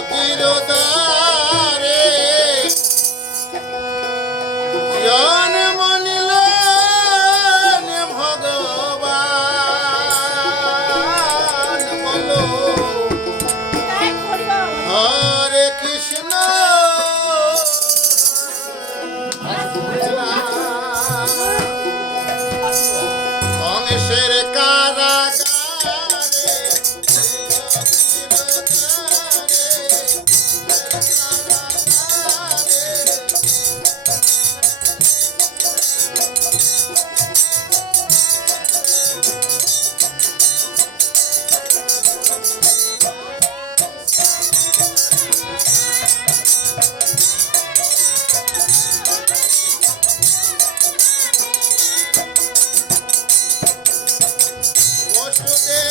চিরদারে Today.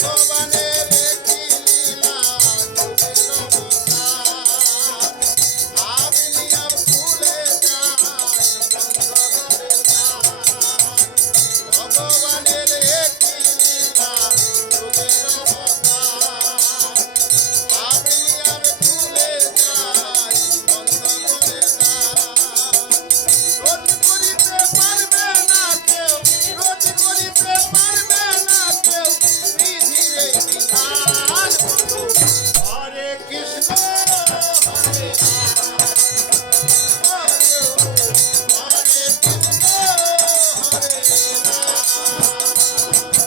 Yes. Thank you.